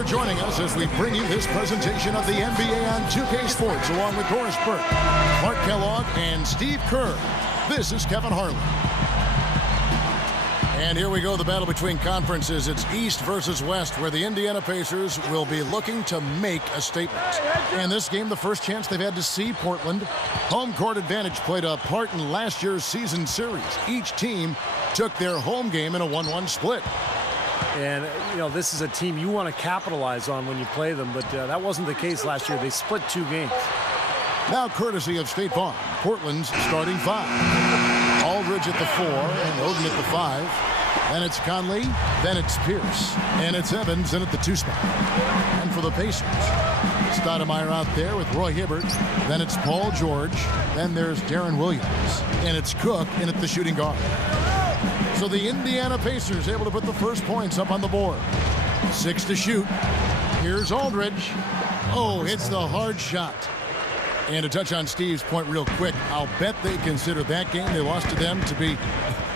for joining us as we bring you this presentation of the NBA on 2K Sports, along with Doris Burke, Clark Kellogg, and Steve Kerr. This is Kevin Harlan. And here we go, the battle between conferences. It's East versus West, where the Indiana Pacers will be looking to make a statement. And this game, the first chance they've had to see Portland. Home court advantage played a part in last year's season series. Each team took their home game in a 1-1 split. And, you know, this is a team you want to capitalize on when you play them, but that wasn't the case last year. They split 2 games. Now, courtesy of State Farm, Portland's starting 5. Aldridge at the 4 and Oden at the 5. Then it's Conley, then it's Pierce, and it's Evans in at the 2 spot. And for the Pacers, Stoudemire out there with Roy Hibbert. Then it's Paul George. Then there's Darren Williams. And it's Cook in at the shooting guard. So the Indiana Pacers able to put the first points up on the board. 6 to shoot. Here's Aldridge. Oh, hits the hard shot. And to touch on Steve's point real quick, I'll bet they consider that game they lost to them to be,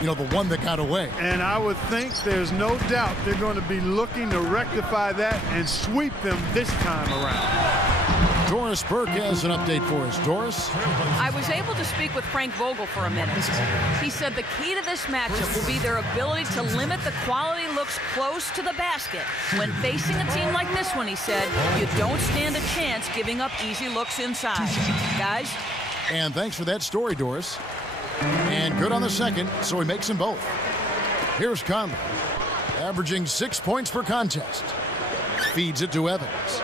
you know, the one that got away. And I would think there's no doubt they're going to be looking to rectify that and sweep them this time around. Doris Burke has an update for us. Doris? I was able to speak with Frank Vogel for a minute. He said the key to this matchup will be their ability to limit the quality looks close to the basket. When facing a team like this one, he said, you don't stand a chance giving up easy looks inside. Guys? And thanks for that story, Doris. And good on the second, so he makes them both. Here's Conley, averaging 6 points per contest. Feeds it to Evans.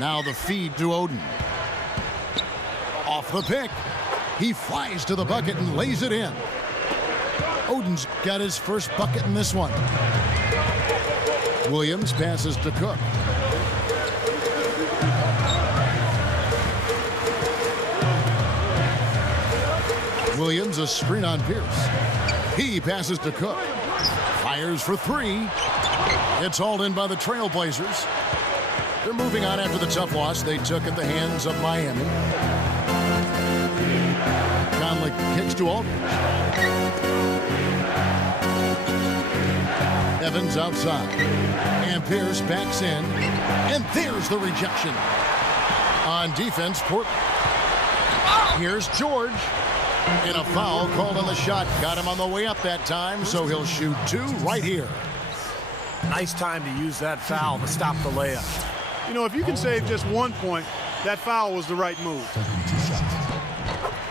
Now the feed to Oden. Off the pick. He flies to the bucket and lays it in. Oden's got his first bucket in this one. Williams passes to Cook. Williams a screen on Pierce. He passes to Cook. Fires for 3. It's hauled in by the Trailblazers. They're moving on after the tough loss they took at the hands of Miami. Conley kicks to Aldridge. Evans outside. And Pierce backs in. And there's the rejection. On defense, Portland. Here's George. And a foul called on the shot. Got him on the way up that time, so he'll shoot 2 right here. Nice time to use that foul to stop the layup. You know, if you can save just 1 point, that foul was the right move.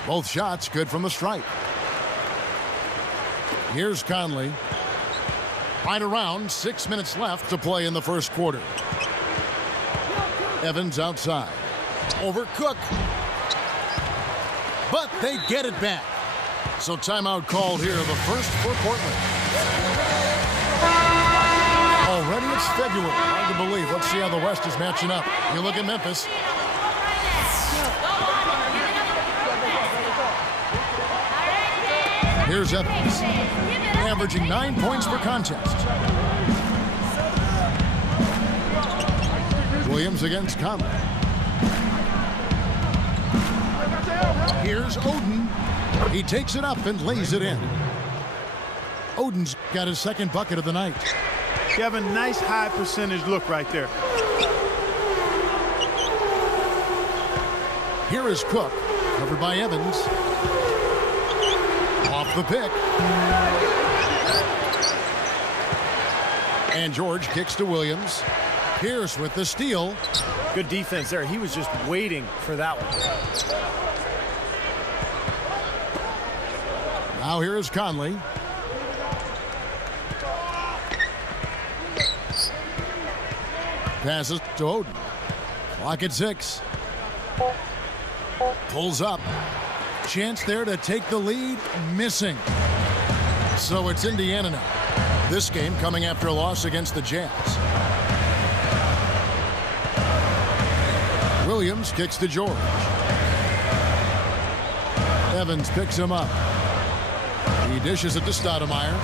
Both shots good from the stripe. Here's Conley. Right around 6 minutes left to play in the first quarter. Evans outside. Over Cook. But they get it back. So timeout called here, the first for Portland. Already it's February. Hard to believe. Let's see how the West is matching up. You look at Memphis. Here's Evans. Averaging 9 points per contest. Williams against Conley. Here's Oden. He takes it up and lays it in. Oden's got his second bucket of the night. Kevin, nice high percentage look right there. Here is Cook, covered by Evans. Off the pick. And George kicks to Williams. Pierce with the steal. Good defense there. He was just waiting for that one. Now here is Conley. Passes to Oden. Clock at 6. Pulls up. Chance there to take the lead. Missing. So it's Indiana now. This game coming after a loss against the Jazz. Williams kicks to George. Evans picks him up. He dishes it to Stoudemire.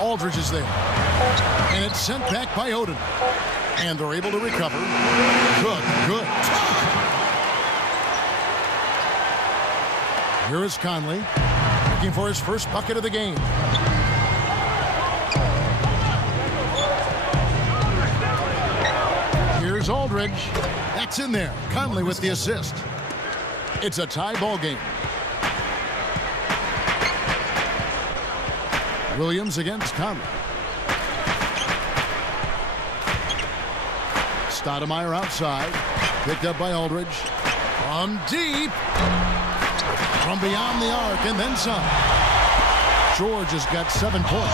Aldridge is there. And it's sent back by Oden. And they're able to recover. Good. Here is Conley, looking for his first bucket of the game. Here's Aldridge. That's in there. Conley with the assist. It's a tie ball game. Williams against Conley. Stoudemire outside. Picked up by Aldridge. From deep. From beyond the arc and then some. George has got 7 points.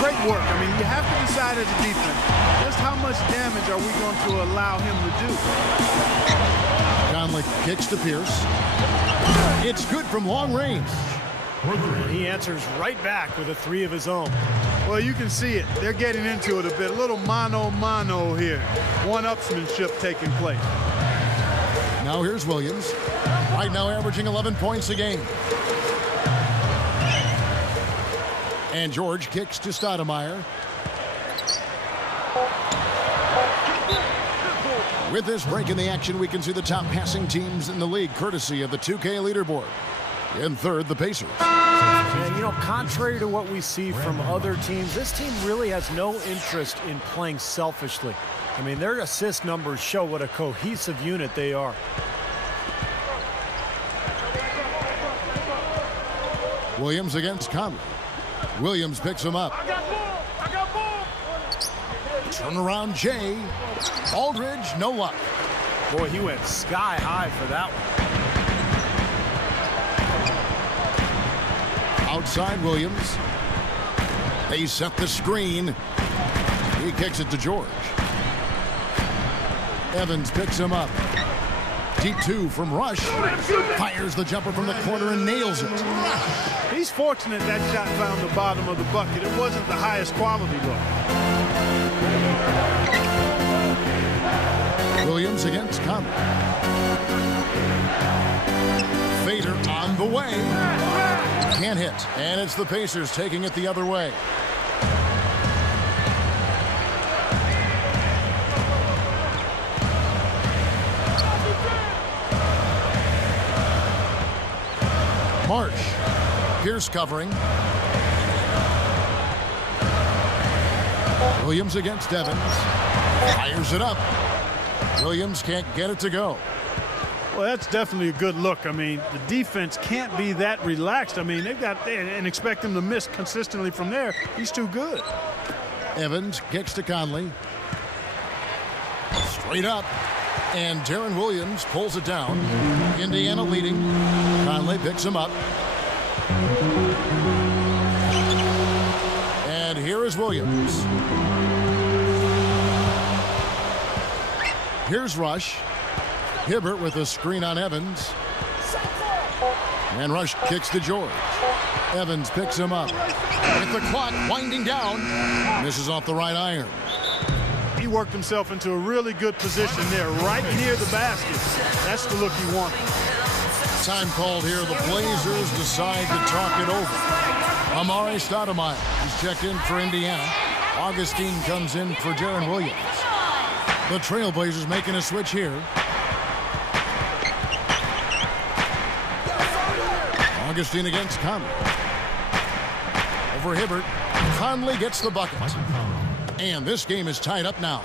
Great work. I mean, you have to decide as a defense, just how much damage are we going to allow him to do? Conley kicks to Pierce. It's good from long range. He answers right back with a 3 of his own. Well, you can see it. They're getting into it a bit. A little mano-mano here. One-upsmanship taking place. Now here's Williams. Right now averaging 11 points a game. And George kicks to Stoudemire. With this break in the action, we can see the top passing teams in the league, courtesy of the 2K leaderboard. In third, the Pacers. Yeah, you know, contrary to what we see from other teams, this team really has no interest in playing selfishly. I mean, their assist numbers show what a cohesive unit they are. Williams against Conley. Williams picks him up. I got ball. Turn around, Jay. Aldridge, no luck. Boy, he went sky high for that one. Outside Williams. They set the screen. He kicks it to George. Evans picks him up. Deep 2 from Rush. Fires the jumper from the corner and nails it. He's fortunate that shot found the bottom of the bucket. It wasn't the highest quality look. Williams against Conley. Fader on the way. Can't hit. And it's the Pacers taking it the other way. March. Pierce covering. Williams against Evans. Fires it up. Williams can't get it to go. Well, that's definitely a good look. I mean, the defense can't be that relaxed. I mean, they've got and expect him to miss consistently from there. He's too good. Evans kicks to Conley. Straight up. And Darren Williams pulls it down. Indiana leading. Conley picks him up. And here is Williams. Here's Rush. Hibbert with a screen on Evans. And Rush kicks to George. Evans picks him up. With the clock winding down. Misses off the right iron. He worked himself into a really good position there, right near the basket. That's the look he wanted. Time called here. The Blazers decide to talk it over. Amare Stoudemire. He's checked in for Indiana. Augustine comes in for Darren Williams. The Trailblazers making a switch here. Augustine against Conley. Over Hibbert. Conley gets the bucket. And this game is tied up now.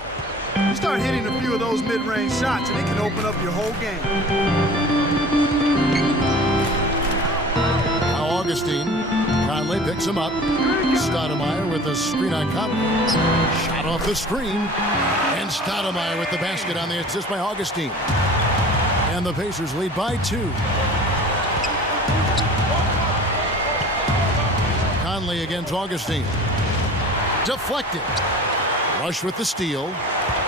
You start hitting a few of those mid-range shots, and it can open up your whole game. Now Augustine. Conley picks him up. Stoudemire with a screen on Conley. Shot off the screen. And Stoudemire with the basket on the assist by Augustine. And the Pacers lead by 2. Conley against Augustine. Deflected. Rush with the steal.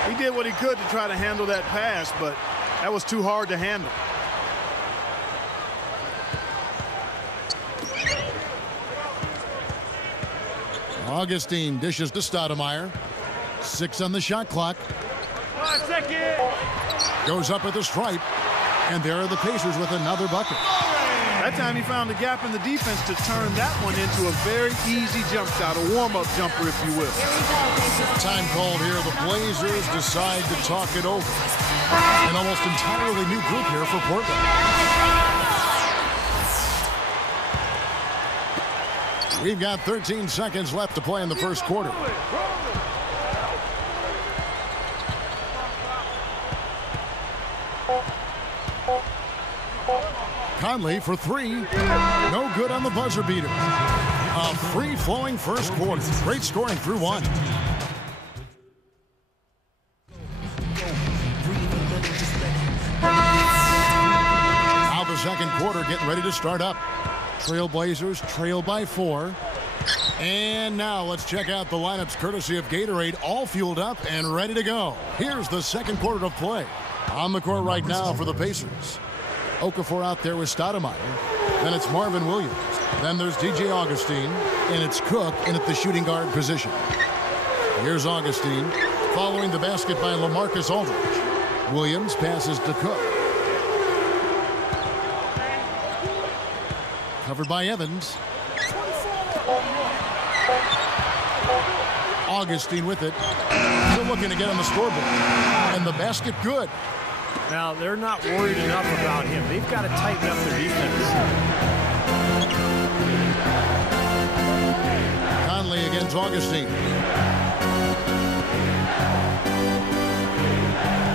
He did what he could to try to handle that pass, but that was too hard to handle. Augustine dishes to Stoudemire. 6 on the shot clock. 5 seconds. Goes up with a stripe. And there are the Pacers with another bucket. That time he found a gap in the defense to turn that one into a very easy jump shot, a warm-up jumper, if you will. Time called here. The Blazers decide to talk it over. An almost entirely new group here for Portland. We've got 13 seconds left to play in the first quarter. Conley for three. No good on the buzzer beater. A free-flowing first quarter. Great scoring through one. Now the second quarter getting ready to start up. Trailblazers trail by 4. And now let's check out the lineups courtesy of Gatorade, all fueled up and ready to go. Here's the second quarter of play. On the court right now for the Pacers. Okafor out there with Stoudemire. Then it's Marvin Williams. Then there's DJ Augustine. And it's Cook in at the shooting guard position. Here's Augustine following the basket by LaMarcus Aldridge. Williams passes to Cook. Covered by Evans. Augustine with it. Still looking to get on the scoreboard. And the basket good. Now, they're not worried enough about him. They've got to tighten up their defense. Conley against Augustine.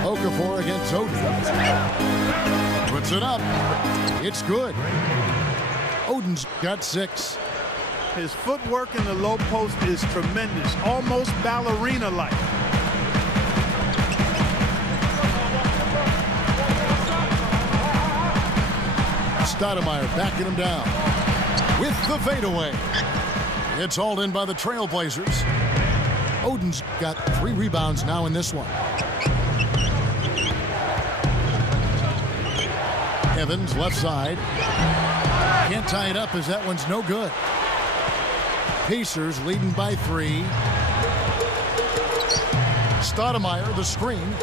Okafor against Oden. Puts it up. It's good. Oden's got 6. His footwork in the low post is tremendous, almost ballerina-like. Stoudemire backing him down with the fadeaway. It's hauled in by the Trailblazers. Oden's got 3 rebounds now in this one. Evans left side. Can't tie it up as that one's no good. Pacers leading by 3. Stoudemire the screen.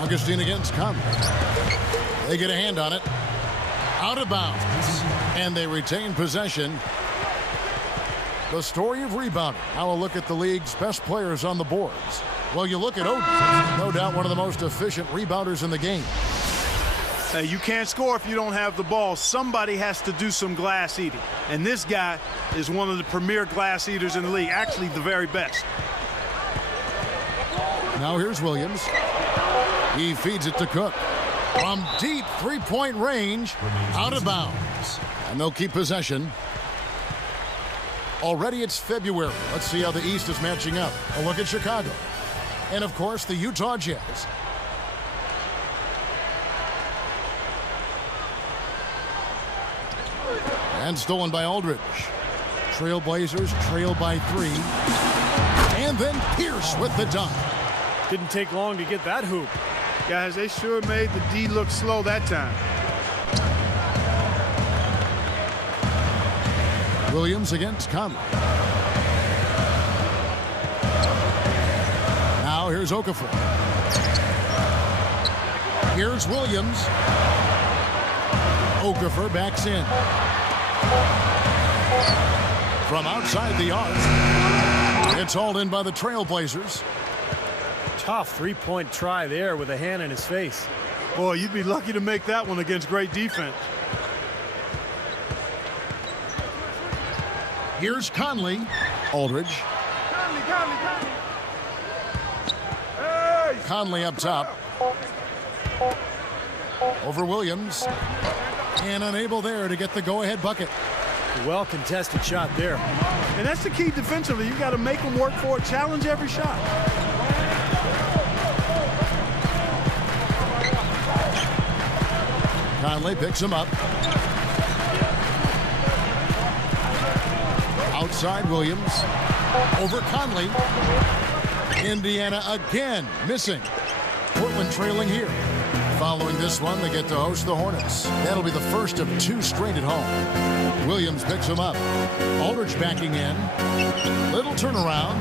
Augustine against Conley. They get a hand on it. Out of bounds. And they retain possession. The story of rebounding. Now a look at the league's best players on the boards. Well, you look at Oden. No doubt one of the most efficient rebounders in the game. Hey, you can't score if you don't have the ball. Somebody has to do some glass eating. And this guy is one of the premier glass eaters in the league. Actually, the very best. Now here's Williams. He feeds it to Cook. From deep three-point range, out of bounds. And they'll keep possession. Already it's February. Let's see how the East is matching up. A look at Chicago. And, of course, the Utah Jazz. And stolen by Aldridge. Trailblazers trail by 3. And then Pierce with the dunk. Didn't take long to get that hoop. Guys, they sure made the D look slow that time. Williams against Conley. Now here's Okafor. Here's Williams. Okafor backs in. From outside the arc. It's hauled in by the Trailblazers. Tough three-point try there with a hand in his face. Boy, you'd be lucky to make that one against great defense. Here's Conley. Aldridge. Conley up top. Over Williams. And unable there to get the go-ahead bucket. Well-contested shot there. And that's the key defensively. You've got to make them work for it. Challenge every shot. Conley picks him up. Outside Williams. Over Conley. Indiana again missing. Portland trailing here. Following this one, they get to host the Hornets. That'll be the first of 2 straight at home. Williams picks him up. Aldridge backing in. Little turnaround.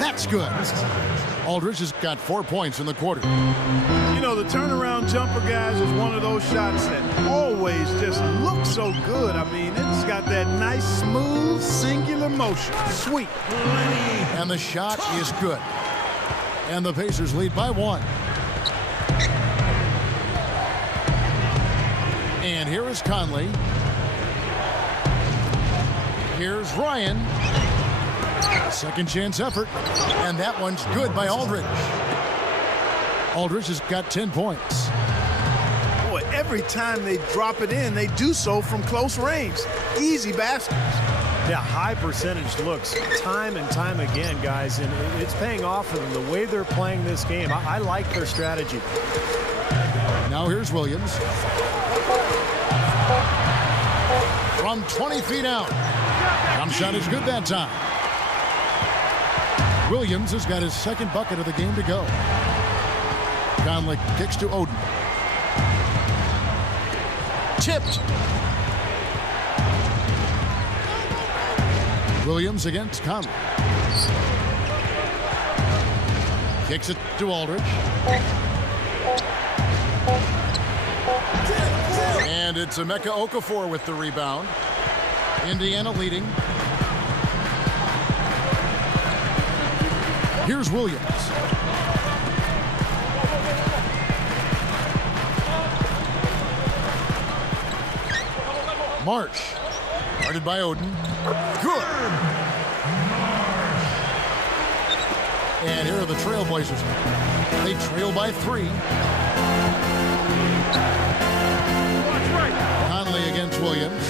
That's good. Aldridge has got 4 points in the quarter. You know, the turnaround jumper, guys, is one of those shots that always just looks so good. I mean, it's got that nice, smooth, singular motion. Sweet. And the shot is good. And the Pacers lead by 1. And here is Conley. Here's Ryan. Second chance effort. And that one's good by Aldridge. Aldridge has got 10 points. Boy, every time they drop it in, they do so from close range. Easy baskets. Yeah, high percentage looks time and time again, guys, and it's paying off for them the way they're playing this game. I like their strategy. Now here's Williams. From 20 feet out. Jump shot is good that time. Williams has got his second bucket of the game to go. Conley kicks to Oden. Tipped. Williams against Conley. Kicks it to Aldridge. And it's Emeka Okafor with the rebound. Indiana leading. Here's Williams. March. Guarded by Oden. Good. And here are the Trailblazers. They trail by 3. Conley against Williams.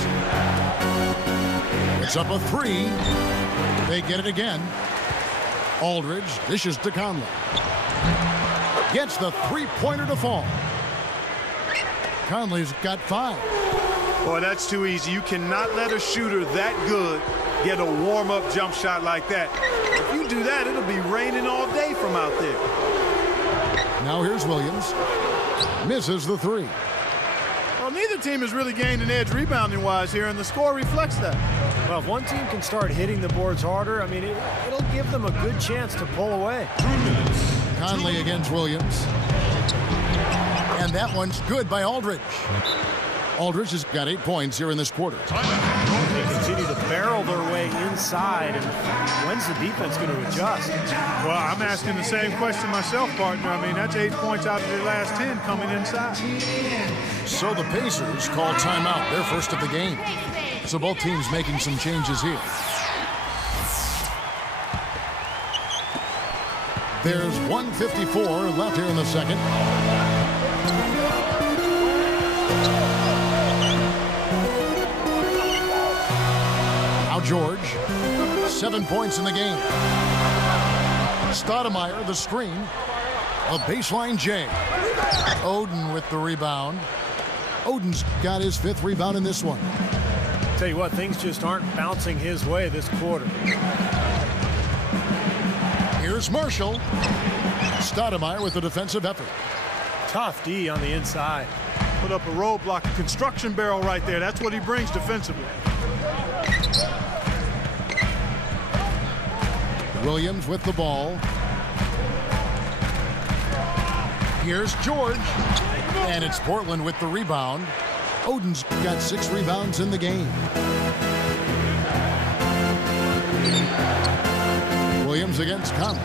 It's up a 3. They get it again. Aldridge dishes to Conley. Gets the three-pointer to fall. Conley's got 5. Boy, that's too easy. You cannot let a shooter that good get a warm-up jump shot like that. If you do that, it'll be raining all day from out there. Now here's Williams. Misses the 3. Well, neither team has really gained an edge rebounding-wise here, and the score reflects that. Well, if one team can start hitting the boards harder, I mean, it'll give them a good chance to pull away. Conley against Williams. And that one's good by Aldridge. Aldridge has got 8 points here in this quarter. They continue to barrel their way inside, and when's the defense going to adjust? Well, I'm asking the same question myself, partner. I mean, that's 8 points out of their last 10 coming inside. So the Pacers call timeout, their first of the game. So both teams making some changes here. There's 1:54 left here in the second. Now George, 7 points in the game. Stoudemire, the screen. A baseline J. Oden with the rebound. Oden's got his 5th rebound in this one. Tell you what, things just aren't bouncing his way this quarter. Here's Marshall. Stoudemire with the defensive effort. Tough D on the inside. Put up a roadblock, a construction barrel right there. That's what he brings defensively. Williams with the ball. Here's George. And it's Portland with the rebound. Oden's got 6 rebounds in the game. Williams against Conley.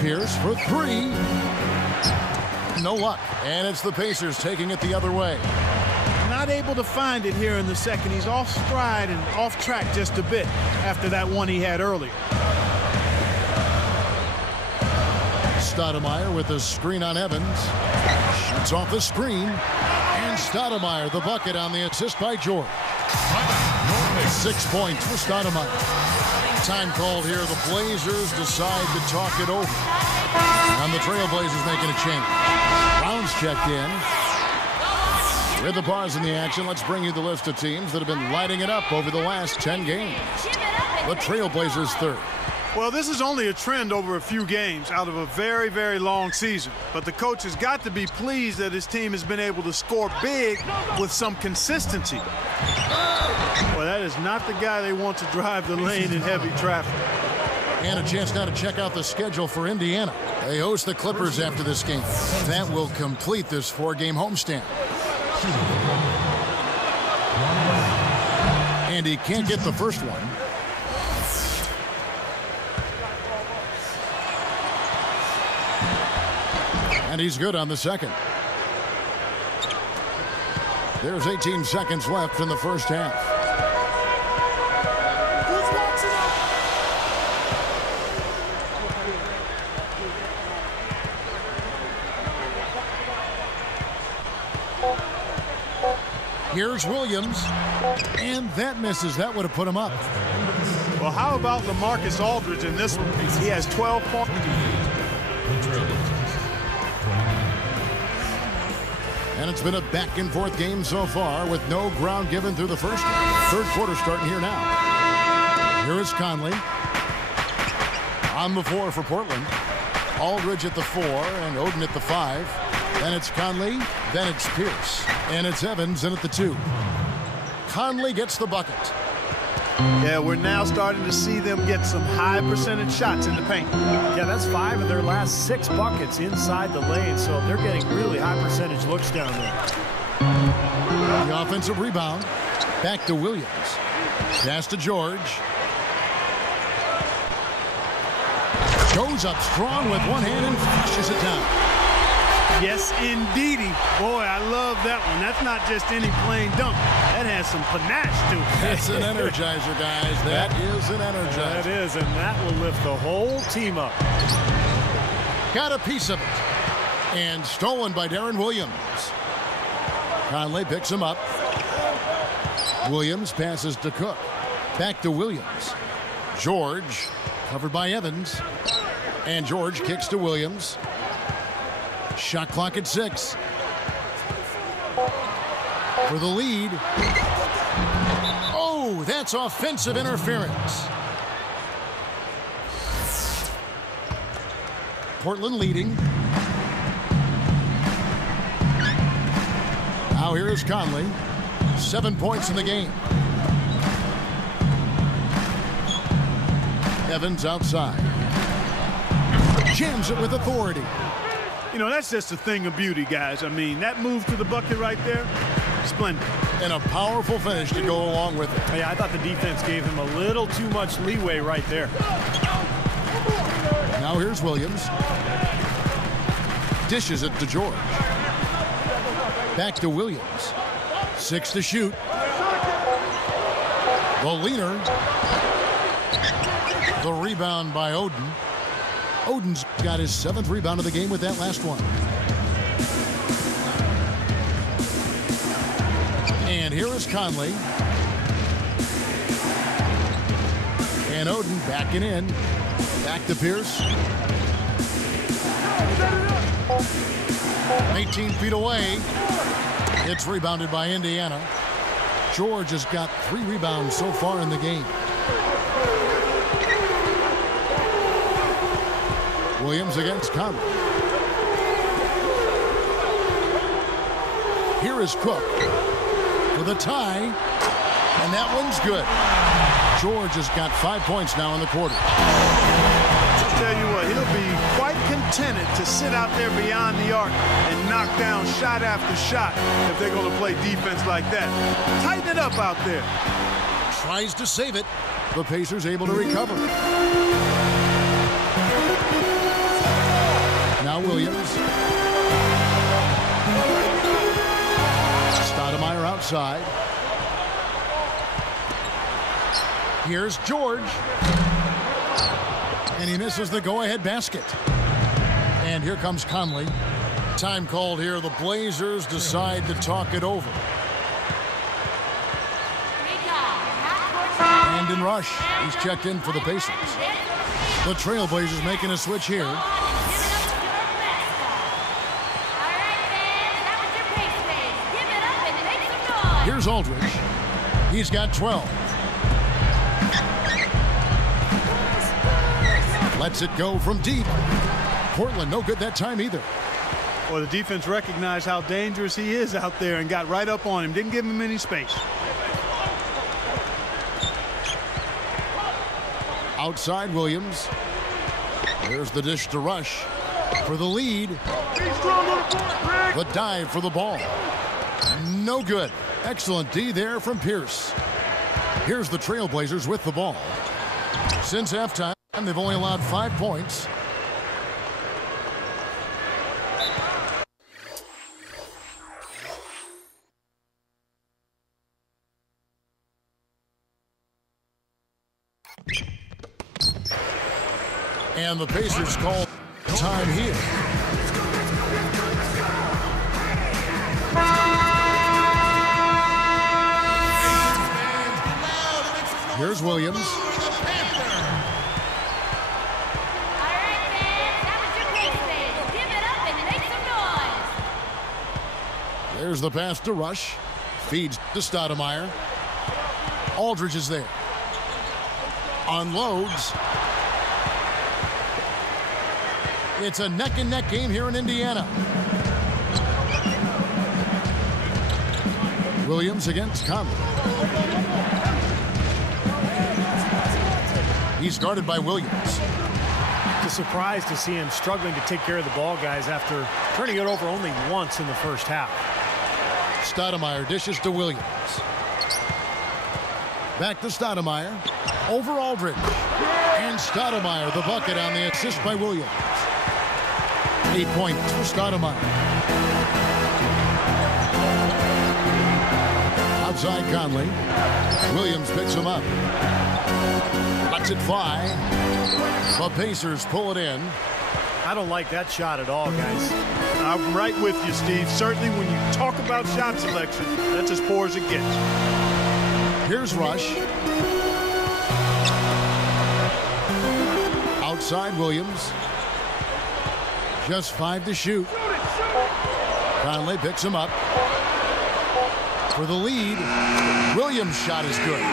Pierce for 3. No luck. And it's the Pacers taking it the other way. Not able to find it here in the second. He's off stride and off track just a bit after that one he had earlier. Stoudemire with the screen on Evans. Shoots off the screen. And Stoudemire, the bucket on the assist by George. 6 points for Stoudemire. Time called here. The Blazers decide to talk it over. And the Trailblazers making a change. Brown's checked in. With the pause in the action, let's bring you the list of teams that have been lighting it up over the last 10 games. The Trailblazers 3rd. Well, this is only a trend over a few games out of a very, very long season. But the coach has got to be pleased that his team has been able to score big with some consistency. Well, that is not the guy they want to drive the lane in heavy traffic. And a chance now to check out the schedule for Indiana. They host the Clippers after this game. That will complete this 4-game homestand. And he can't get the first one. And he's good on the second. There's 18 seconds left in the first half. Here's Williams. And that misses. That would have put him up. Well, how about LaMarcus Aldridge in this one? He has 12 points. And it's been a back-and-forth game so far with no ground given through the first half. Third quarter starting here now. Here is Conley. On the floor for Portland. Aldridge at the 4 and Oden at the 5. Then it's Conley. Then it's Pierce. And it's Evans in at the 2. Conley gets the bucket. Yeah, we're now starting to see them get some high percentage shots in the paint. Yeah, that's 5 of their last 6 buckets inside the lane, so they're getting really high percentage looks down there. The offensive rebound. Back to Williams. Pass to George. Goes up strong with one hand and flushes it down. Yes, indeedy. Boy, I love that one. That's not just any plain dunk. That has some panache to it. That's an energizer, guys. That is an energizer. That is, and that will lift the whole team up. Got a piece of it. And stolen by Darren Williams. Conley picks him up. Williams passes to Cook. Back to Williams. George, covered by Evans. And George kicks to Williams. Shot clock at 6. For the lead. Oh, that's offensive interference. Portland leading. Now here is Conley. 7 points in the game. Evans outside. Jams it with authority. You know, that's just a thing of beauty, guys. I mean, that move to the bucket right there, splendid. And a powerful finish to go along with it. Yeah, I thought the defense gave him a little too much leeway right there. Now here's Williams. Dishes it to George. Back to Williams. 6 to shoot. The leaner. The rebound by Oden. Oden's got his 7th rebound of the game with that last one. And here is Conley. And Oden backing in. Back to Pierce. 18 feet away. It's rebounded by Indiana. George has got 3 rebounds so far in the game. Williams against Conley. Here is Cook for the tie, and that one's good. George has got 5 points now in the quarter. I'll tell you what, he'll be quite contented to sit out there beyond the arc and knock down shot after shot if they're going to play defense like that. Tighten it up out there. Tries to save it. The Pacers able to recover. Now Williams. Stoudemire outside. Here's George. And he misses the go-ahead basket. And here comes Conley. Time called here. The Blazers decide to talk it over. And in rush. He's checked in for the Pacers. The Trailblazers making a switch here. Here's Aldridge. He's got 12. Lets it go from deep. Portland no good that time either. Well, the defense recognized how dangerous he is out there and got right up on him. Didn't give him any space. Outside Williams. There's the dish to Rush for the lead. The dive for the ball. No good. Excellent D there from Pierce. Here's the Trailblazers with the ball. Since halftime, they've only allowed 5 points. And the Pacers call time here. Here's Williams. All right, fans, that was your case today. Give it up and make some noise. There's the pass to Rush. Feeds to Stoudemire. Aldridge is there. Unloads. It's a neck-and-neck game here in Indiana. Williams against Conley. He's guarded by Williams. It's a surprise to see him struggling to take care of the ball, guys, after turning it over only once in the first half. Stoudemire dishes to Williams. Back to Stoudemire. Over Aldridge. And Stoudemire, the bucket on the assist by Williams. 8 points for Stoudemire. Outside Conley. Williams picks him up. Lets it fly. The Pacers pull it in. I don't like that shot at all, guys. I'm right with you, Steve. Certainly when you talk about shot selection, that's as poor as it gets. Here's Rush. Outside Williams. Just 5 to shoot. Conley picks him up. For the lead. Williams' shot is good.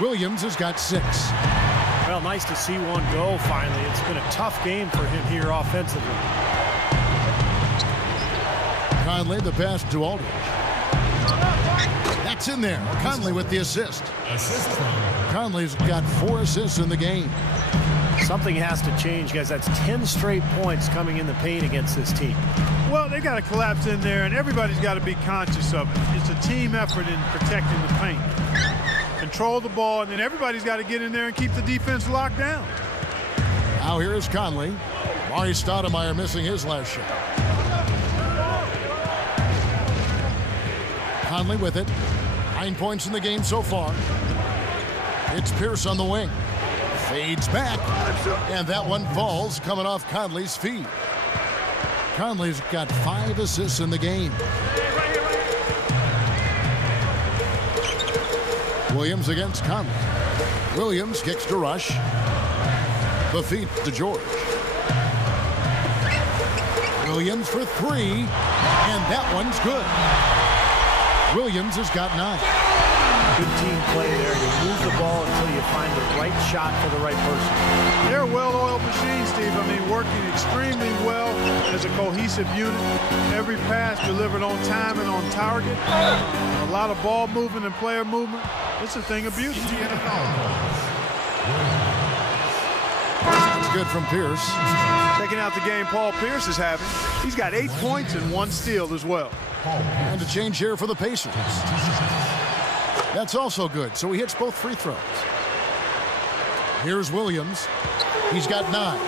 Williams has got 6. Well, nice to see one go finally. It's been a tough game for him here offensively. Conley, the pass to Aldridge. That's in there. Conley with the assist. Conley's got 4 assists in the game. Something has to change, guys. That's 10 straight points coming in the paint against this team. Well, they got to collapse in there, and everybody's got to be conscious of it. It's a team effort in protecting the paint. Control the ball, and then everybody's got to get in there and keep the defense locked down. Now here is Conley. Mari Stoudemire missing his last shot. Conley with it. 9 points in the game so far. It's Pierce on the wing. Fades back. And that one falls coming off Conley's feet. Conley's got 5 assists in the game. Williams against Conley. Williams kicks to Rush. The feed to George. Williams for 3. And that one's good. Williams has got 9. Good team play there. You move the ball until you find the right shot for the right person. They're a well-oiled machine, Steve. I mean, working extremely well as a cohesive unit. Every pass delivered on time and on target. A lot of ball movement and player movement. It's a thing of beauty. That's good from Pierce. Checking out the game Paul Pierce is having. He's got 8 points and 1 steal as well. And a change here for the Pacers. That's also good, so he hits both free throws. Here's Williams. He's got 9.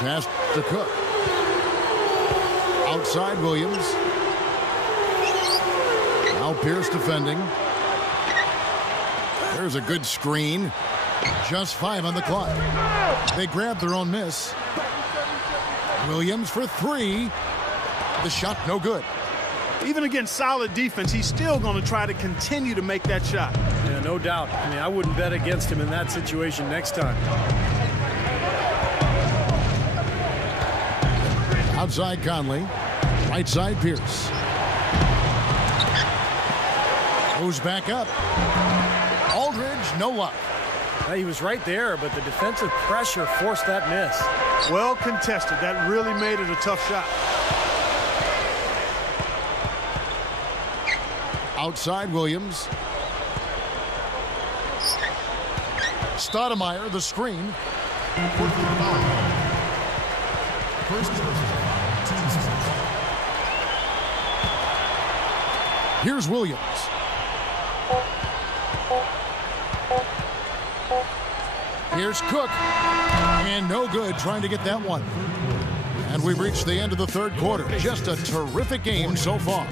Pass to Cook. Outside Williams. Now Pierce defending. There's a good screen. Just 5 on the clock. They grab their own miss. Williams for 3. The shot no good. Even against solid defense, he's still going to try to continue to make that shot. Yeah, no doubt. I mean, I wouldn't bet against him in that situation next time. Outside Conley. Right side Pierce. Goes back up. Aldridge, no luck. He was right there, but the defensive pressure forced that miss. Well contested. That really made it a tough shot. Outside Williams. Stoudemire, the screen. Here's Williams. Here's Cook. And no good trying to get that one. And we've reached the end of the third quarter. Just a terrific game so far.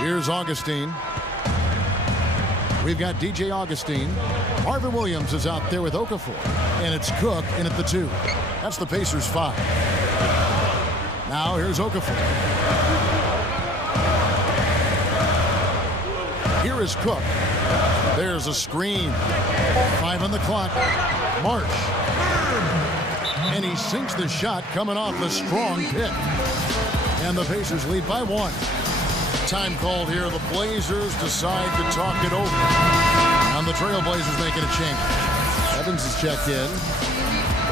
Here's Augustine. We've got DJ Augustine. Marvin Williams is out there with Okafor. And it's Cook in at the 2. That's the Pacers' 5. Now here's Okafor. Here is Cook. There's a screen. 5 on the clock. March. And he sinks the shot coming off the strong pick. And the Pacers lead by 1. Time called here. The Blazers decide to talk it over. And the Trailblazers making a change. Evans is checked in.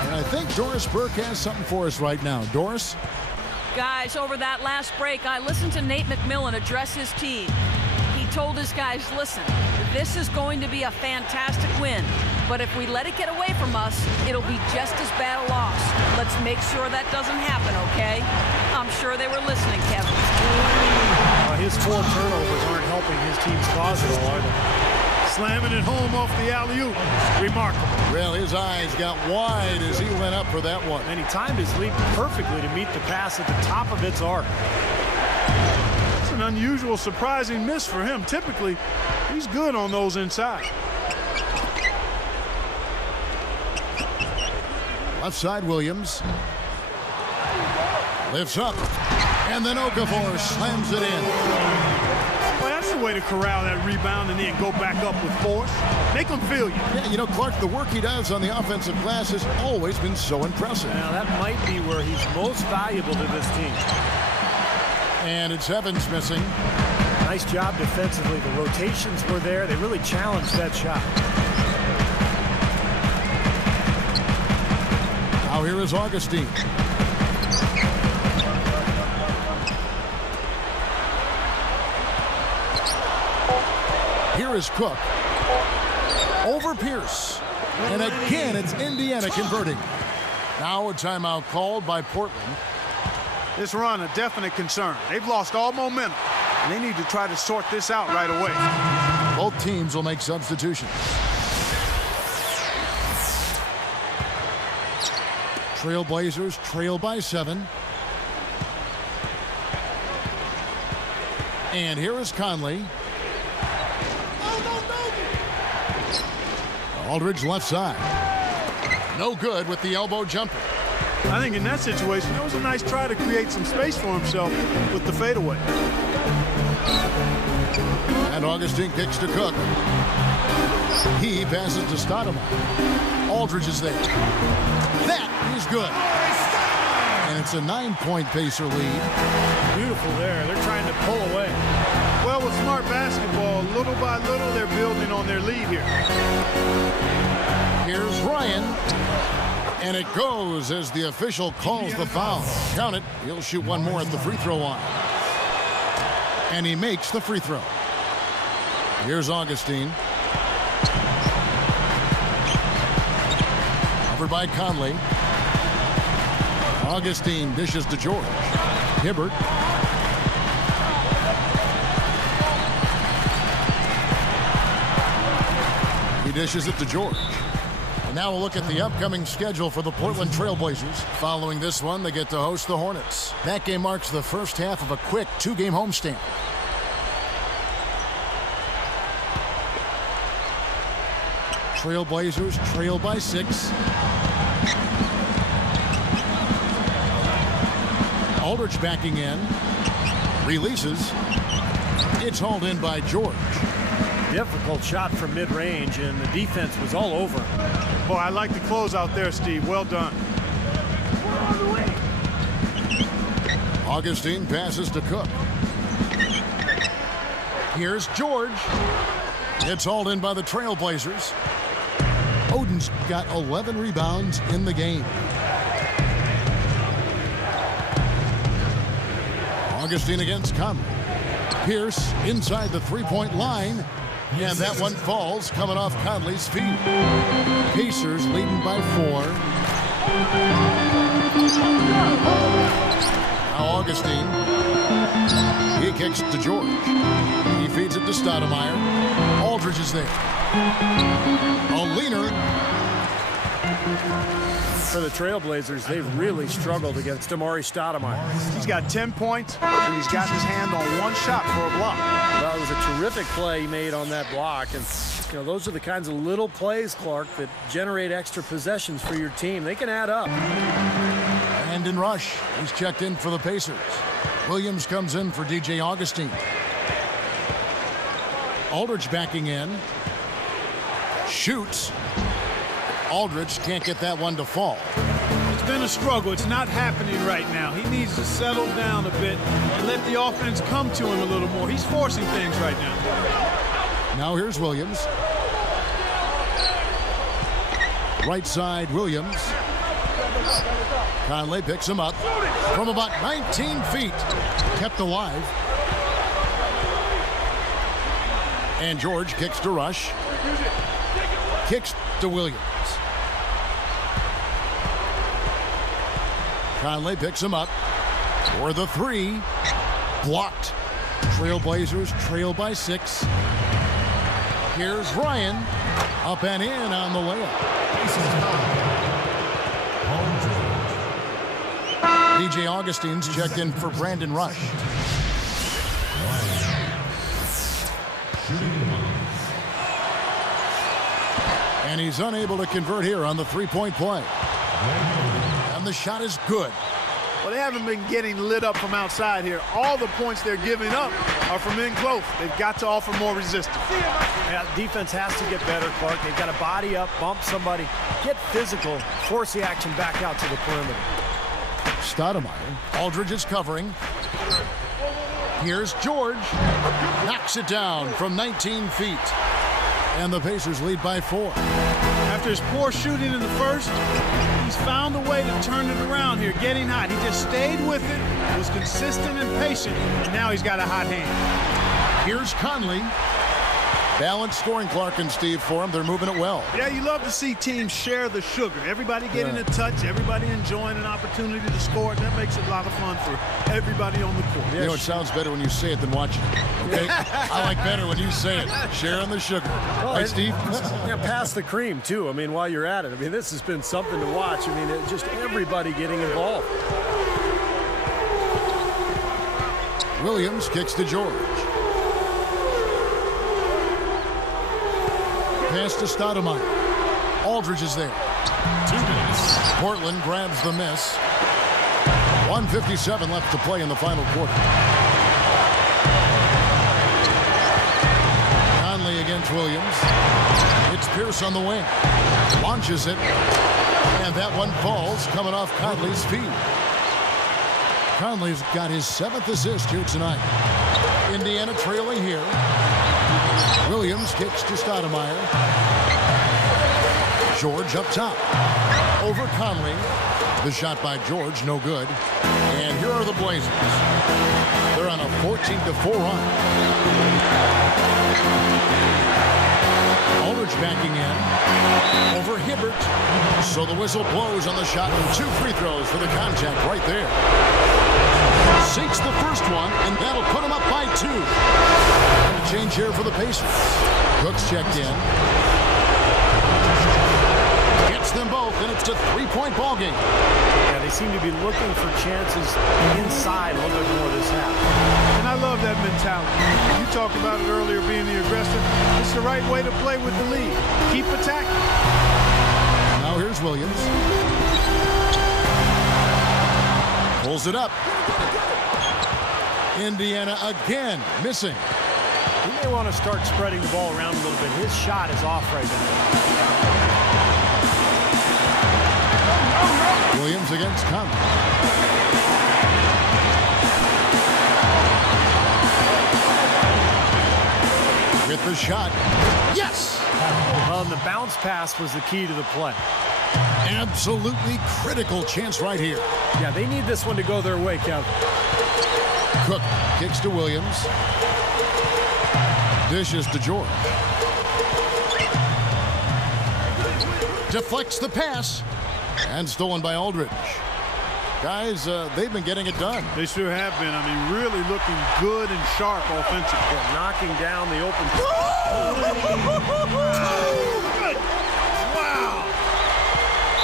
And I think Doris Burke has something for us right now. Doris? Guys, over that last break, I listened to Nate McMillan address his team. He told his guys, listen, this is going to be a fantastic win. But if we let it get away from us, it'll be just as bad a loss. Let's make sure that doesn't happen, okay? I'm sure they were listening, Kevin. His 4 turnovers aren't helping his team's cause at all, are they? Slamming it home off the alley-oop. Remarkable. Well, his eyes got wide as he went up for that one. And he timed his leap perfectly to meet the pass at the top of its arc. It's an unusual, surprising miss for him. Typically, he's good on those inside. Left side, Williams. Lifts up. And then Okafor slams it in. Well, that's the way to corral that rebound and then go back up with force. Make them feel you. Yeah, you know, Clark, the work he does on the offensive glass has always been so impressive. Now, that might be where he's most valuable to this team. And it's Evans missing. Nice job defensively. The rotations were there. They really challenged that shot. Now here is Augustine. Here is Cook. Over Pierce. And again, it's Indiana converting. Now a timeout called by Portland. This run a definite concern. They've lost all momentum, and they need to try to sort this out right away. Both teams will make substitutions. Trailblazers trail by 7. And here is Conley. Aldridge left side. No good with the elbow jumper. I think in that situation, it was a nice try to create some space for himself with the fadeaway. And Augustine kicks to Cook. He passes to Stoudemire. Aldridge is there. That is good. And it's a 9-point Pacer lead. Beautiful there. They're trying to pull away. Well, with smart basketball, little by little, they're building on their lead here. Here's Ryan. And it goes as the official calls the foul. Count it. He'll shoot one more at the free throw line. And he makes the free throw. Here's Augustine. Covered by Conley. Augustine dishes to George. Hibbert. He dishes it to George. And now we'll look at the upcoming schedule for the Portland Trailblazers. Following this one, they get to host the Hornets. That game marks the first half of a quick 2-game homestand. Trailblazers trail by 6. Aldridge backing in. Releases. It's hauled in by George. Difficult shot from mid-range, and the defense was all over. Boy, I like the close out there, Steve. Well done. Augustine passes to Cook. Here's George. It's hauled in by the Trailblazers. Oden's got 11 rebounds in the game. Augustine against Conley. Pierce inside the three-point line. And that one falls coming off Conley's feet. Pacers leading by 4. Now Augustine. He kicks to George. He feeds it to Stoudemire. Aldridge is there. A leaner. For the Trailblazers, they've really struggled against Amari Stoudemire. He's got 10 points, and he's got his hand on one shot for a block. Well, it was a terrific play he made on that block. And, you know, those are the kinds of little plays, Clark, that generate extra possessions for your team. They can add up. Brandon Rush, he's checked in for the Pacers. Williams comes in for DJ Augustine. Aldridge backing in. Shoots. Aldridge can't get that one to fall. It's been a struggle. It's not happening right now. He needs to settle down a bit and let the offense come to him a little more. He's forcing things right now. Now here's Williams. Right side, Williams. Conley picks him up from about 19 feet. Kept alive. And George kicks to Rush. Kicks to Williams. Conley picks him up for the three. Blocked. Trailblazers trail by 6. Here's Ryan. Up and in on the layup. DJ Augustine's checked in for Brandon Rush. And he's unable to convert here on the three-point play. And the shot is good. Well, they haven't been getting lit up from outside here. All the points they're giving up are from in close. They've got to offer more resistance. Yeah, defense has to get better, Clark. They've got to body up, bump somebody, get physical, force the action back out to the perimeter. Stoudemire. Aldridge is covering. Here's George. Knocks it down from 19 feet. And the Pacers lead by 4. After his poor shooting in the first, he's found a way to turn it around here, getting hot. He just stayed with it, was consistent and patient, and now he's got a hot hand. Here's Conley. Balanced scoring, Clark and Steve, for him. They're moving it well. Yeah, you love to see teams share the sugar. Everybody getting a touch, everybody enjoying an opportunity to score. That makes it a lot of fun for everybody on the court. You know, it sounds better when you say it than watch it. Okay? I like better when you say it. Sharing the sugar. Right, Steve? Yeah, pass the cream, too. I mean, while you're at it. I mean, this has been something to watch. I mean, just everybody getting involved. Williams kicks to George. Pass to Stoudemire. Aldridge is there. 2 minutes. Portland grabs the miss. 1:57 left to play in the final quarter. Conley against Williams. It's Pierce on the wing. Launches it. And that one falls, coming off Conley's feet. Conley's got his 7th assist here tonight. Indiana trailing here. Williams kicks to Stoudemire. George up top. Over Conley. The shot by George, no good. And here are the Blazers. They're on a 14-4 run. Aldridge backing in. Over Hibbert. So the whistle blows on the shot. 2 free throws for the contact right there. Sinks the first one, and that'll put him up by 2. And a change here for the Pacers. Cook's checked in. Gets them both, and it's a 3-point ball game. Yeah, they seem to be looking for chances inside a little bit more this half. And I love that mentality. You talked about it earlier, being the aggressor. It's the right way to play with the lead. Keep attacking. Now here's Williams. Pulls it up. Indiana again missing. He may want to start spreading the ball around a little bit. His shot is off right now. Williams against Conley. With the shot. Yes! Well, and the bounce pass was the key to the play. Absolutely critical chance right here. Yeah, they need this one to go their way, Kevin. Cook kicks to Williams. Dishes to George. Deflects the pass. And stolen by Aldridge. Guys, they've been getting it done. They sure have been. I mean, really looking good and sharp offensively. Yeah, knocking down the open. Wow.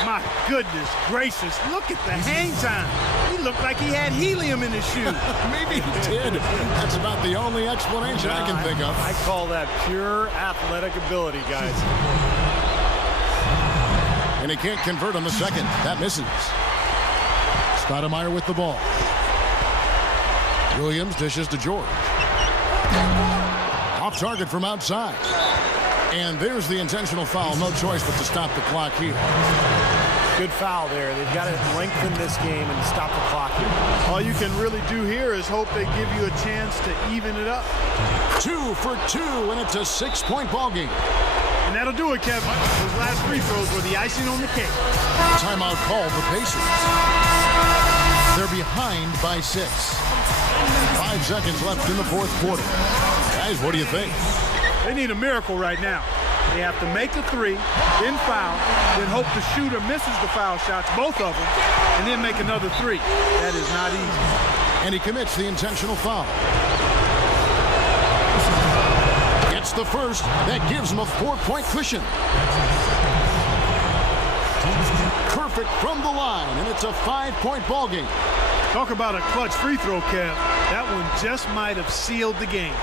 My goodness gracious. Look at the hang time. He looked like he had helium in his shoe. Maybe he did. That's about the only explanation I can think of. I call that pure athletic ability, guys. And he can't convert on the second. That misses. Stoudemire with the ball. Williams dishes to George. Off target from outside. And there's the intentional foul. No choice but to stop the clock here. Good foul there. They've got to lengthen this game and stop the clock here. All you can really do here is hope they give you a chance to even it up. 2 for 2, and it's a 6-point ball game. And that'll do it, Kevin. Those last free throws were the icing on the cake. Timeout call for Pacers. They're behind by 6. 5 seconds left in the fourth quarter. Guys, what do you think? They need a miracle right now. They have to make a 3, then foul, then hope the shooter misses the foul shots, both of them, and then make another 3. That is not easy. And he commits the intentional foul. Gets the first. That gives him a 4-point cushion. Perfect from the line, and it's a 5-point ball game. Talk about a clutch free throw, Kev. That one just might have sealed the game.